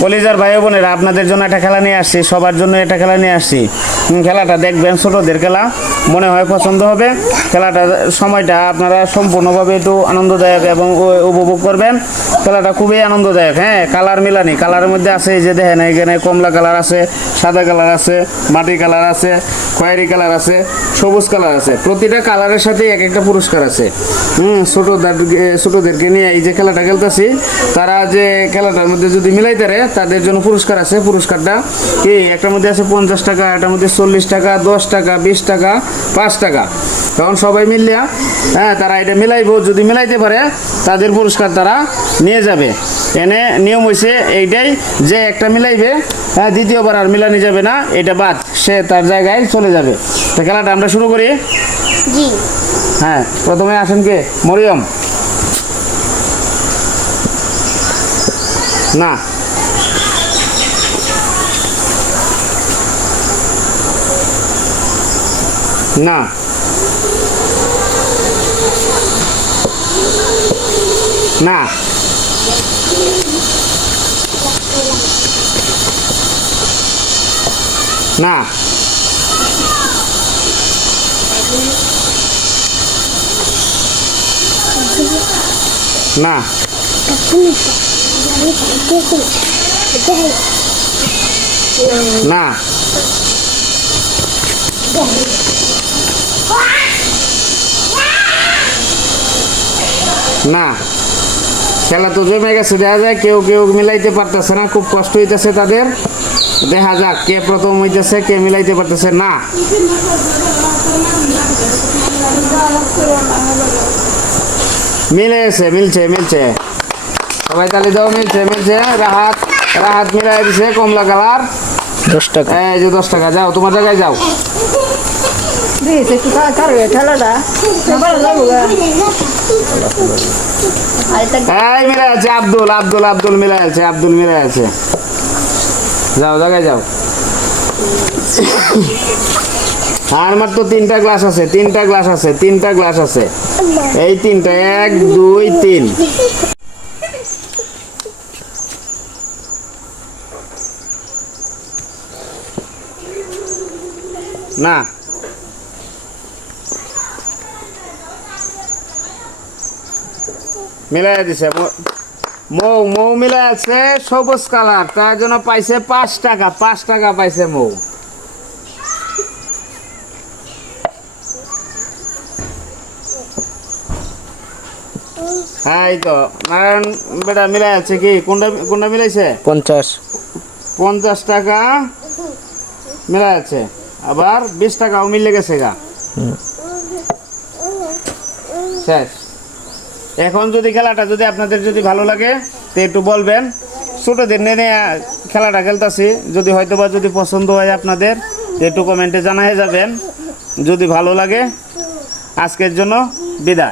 কলিজার ভাই বোনেরা, আপনাদের জন্য একটা খেলা নিয়ে আসছি, সবার জন্য একটা খেলা নিয়ে আসছি। খেলাটা দেখবেন, ছোটদের খেলা, মনে হয় পছন্দ হবে। খেলাটা সময়টা আপনারা সম্পূর্ণভাবে একটু আনন্দদায়ক এবং উপভোগ করবেন। খেলাটা খুবই আনন্দদায়ক। হ্যাঁ, কালার মিলানি, কালারের মধ্যে আছে এই যে দেখেন, এখানে কমলা কালার আছে, সাদা কালার আছে, মাটি কালার আছে, খয়েরি কালার আছে, সবুজ কালার আছে। প্রতিটা কালারের সাথে এক একটা পুরস্কার আছে। ছোটদেরকে নিয়ে এই যে খেলাটা খেলতেছি, তারা যে খেলাটার মধ্যে যদি মিলাইতে পারে তাদের জন্য পুরস্কার আছে। পুরস্কারটা কি, একটার মধ্যে আছে 50 টাকা, একটার মধ্যে 40 টাকা, 10 টাকা, 20 টাকা, 5 টাকা। তখন সবাই মিলিয়া তারা এটা মিলাইবো, যদি মিলাইতে পারে তাদের পুরস্কার তারা নিয়ে যাবে। এনে নিয়ম হয়েছে এইটাই, যে একটা মিলাইবে দ্বিতীয়বার আর মিলানি যাবে না, এটা বাদ, সে তার জায়গায় চলে যাবে। তো খেলাটা আমরা শুরু করি। জি। হ্যাঁ, প্রথমে আসেন কে? মরিয়ম। না, না, না, না, না, না, না। খেলা তো জমে গেছে, দেখা যায় কেউ কেউ মিলাইতে পারতেছে না, খুব কষ্ট হইতেছে তাদের। দেখা যাক কে প্রথম হইতেছে, কে মিলাইতে পারতেছে না। মিলেছে, মিলছে, মিলছে, সবাই তালি দাও। মিলছে, মিলছে। রাহাত, রাহাত মিলাই দিছে কমলা কালার। 10 টাকা। এই যে 10 টাকা। যাও তোমার জায়গায় যাও। এই মিলাই আছে আব্দুল, আব্দুল, আব্দুল মিলাই আছে, আব্দুল মিলাই আছে। যাও জায়গায় যাও। আর মাত্র 3টা গ্লাস আছে, 3টা গ্লাস আছে, 3টা গ্লাস আছে। এই 3টা, 1 2 3। না, মিলাই দিছে। মৌ, মৌ মিলাই আছে সবুজ কালার, তার জন্য পাইছে 5 টাকা। 5 টাকা পাইছে মৌ। এই তো নারায়ণ বেটা মিলাই আছে। কি, কোনটা কোনটা মিলাইছে? 50। 50 টাকা মিলাই আছে। আবার 20 টাকাও মিলে গেছে গা। শেষ। এখন যদি খেলাটা যদি আপনাদের যদি ভালো লাগে তো একটু বলবেন। ছোটদের নিয়ে খেলাটা খেলতেছি, যদি হয়তো বা যদি পছন্দ হয় আপনাদের তো একটু কমেন্টে জানাই যাবেন। যদি ভালো লাগে, আজকের জন্য বিদায়।